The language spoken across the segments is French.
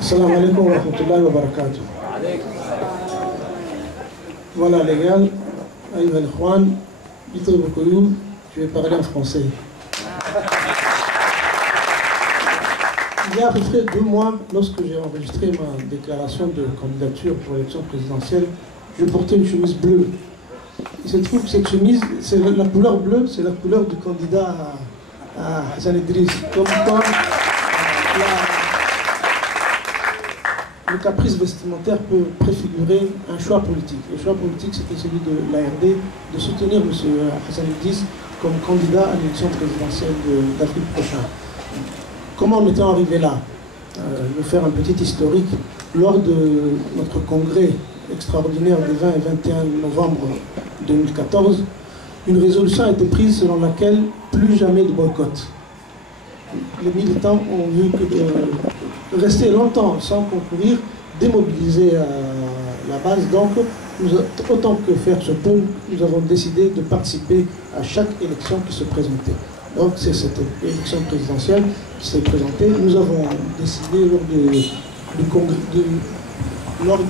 Assalamu alaikum wa rahmatullahi wa barakatuh. Voilà les gars, Aïe al-Khwan, je vais parler en français. Il y a à peu près 2 mois, lorsque j'ai enregistré ma déclaration de candidature pour l'élection présidentielle, je portais une chemise bleue. Il se trouve que cette chemise, la couleur bleue, c'est la couleur du candidat à Hassan Idriss. Comme quoi, le caprice vestimentaire peut préfigurer un choix politique. Le choix politique, c'était celui de l'ARD de soutenir M. Hassan Idriss comme candidat à l'élection présidentielle d'avril prochain. Comment en est-on arrivé là? Je vais faire un petit historique. Lors de notre congrès extraordinaire des 20 et 21 novembre 2014, une résolution a été prise selon laquelle plus jamais de boycott. Les militants ont vu que rester longtemps sans concourir démobiliser la base. Donc, autant que faire se peut, nous avons décidé de participer à chaque élection qui se présentait. Donc, c'est cette élection présidentielle qui s'est présentée. Nous avons décidé lors du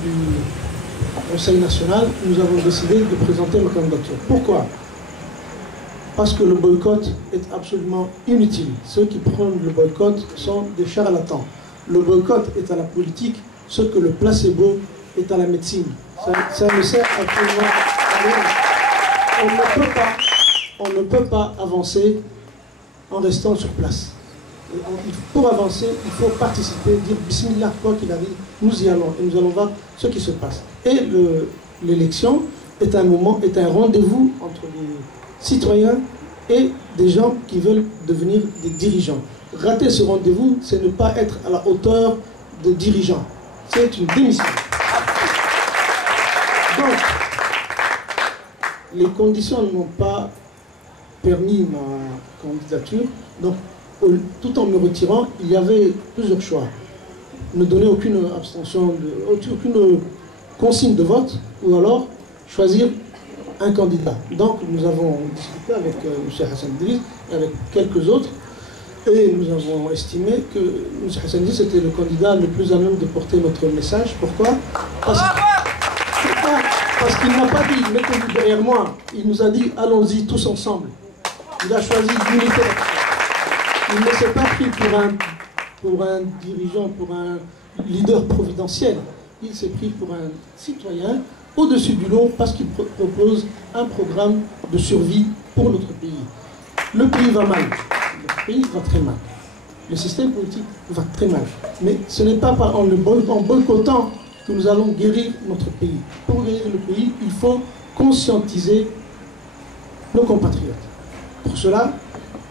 Conseil national, nous avons décidé de présenter nos candidatures. Pourquoi? Parce que le boycott est absolument inutile. Ceux qui prennent le boycott sont des charlatans. Le boycott est à la politique ce que le placebo est à la médecine. Ça ne sert absolument à rien. On ne peut pas avancer en restant sur place. Pour avancer, il faut participer, dire Bismillah, quoi qu'il arrive, nous y allons et nous allons voir ce qui se passe. Et l'élection est un moment, est un rendez-vous entre les citoyens et des gens qui veulent devenir des dirigeants. Rater ce rendez-vous, c'est ne pas être à la hauteur de dirigeants. C'est une démission. Donc, les conditions n'ont pas permis ma candidature. Donc, tout en me retirant, il y avait plusieurs choix. Ne donner aucune abstention, aucune consigne de vote, ou alors choisir un candidat. Donc nous avons discuté avec M. Hassan Idriss et avec quelques autres, et nous avons estimé que M. Hassan Idriss était le candidat le plus à même de porter notre message. Pourquoi? Parce qu'il n'a pas dit mettez-vous derrière moi, il nous a dit allons-y tous ensemble. Il a choisi l'unité. Il ne s'est pas pris pour un dirigeant, pour un leader providentiel. Il s'est pris pour un citoyen au-dessus du lot parce qu'il propose un programme de survie pour notre pays. Le pays va mal. Le pays va très mal. Le système politique va très mal. Mais ce n'est pas en boycottant que nous allons guérir notre pays. Pour guérir le pays, il faut conscientiser nos compatriotes. Pour cela,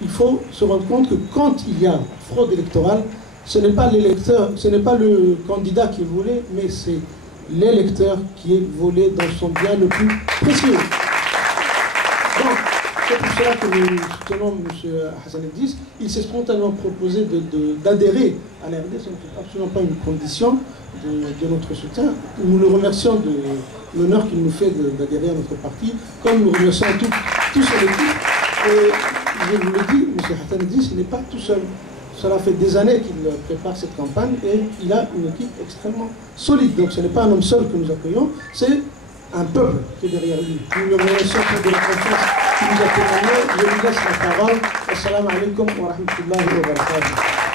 il faut se rendre compte que quand il y a fraude électorale, ce n'est pas l'électeur, ce n'est pas le candidat qui est volé, mais c'est l'électeur qui est volé dans son bien le plus précieux. Donc, c'est pour cela que nous soutenons M. Hassan Idriss. Il s'est spontanément proposé d'adhérer à l'ARD, ce n'est absolument pas une condition de notre soutien. Nous le remercions de l'honneur qu'il nous fait d'adhérer à notre parti, comme nous remercions tous son équipe. Et je vous le dis, M. Hassan Idriss, il n'est pas tout seul. Cela fait des années qu'il prépare cette campagne et il a une équipe extrêmement solide. Donc ce n'est pas un homme seul que nous accueillons, c'est un peuple qui est derrière lui. Nous le remercions pour de la confiance qu'il nous a témoigné. Je lui laisse la parole. Assalamu alaikum wa rahmatullahi wa barakatuh.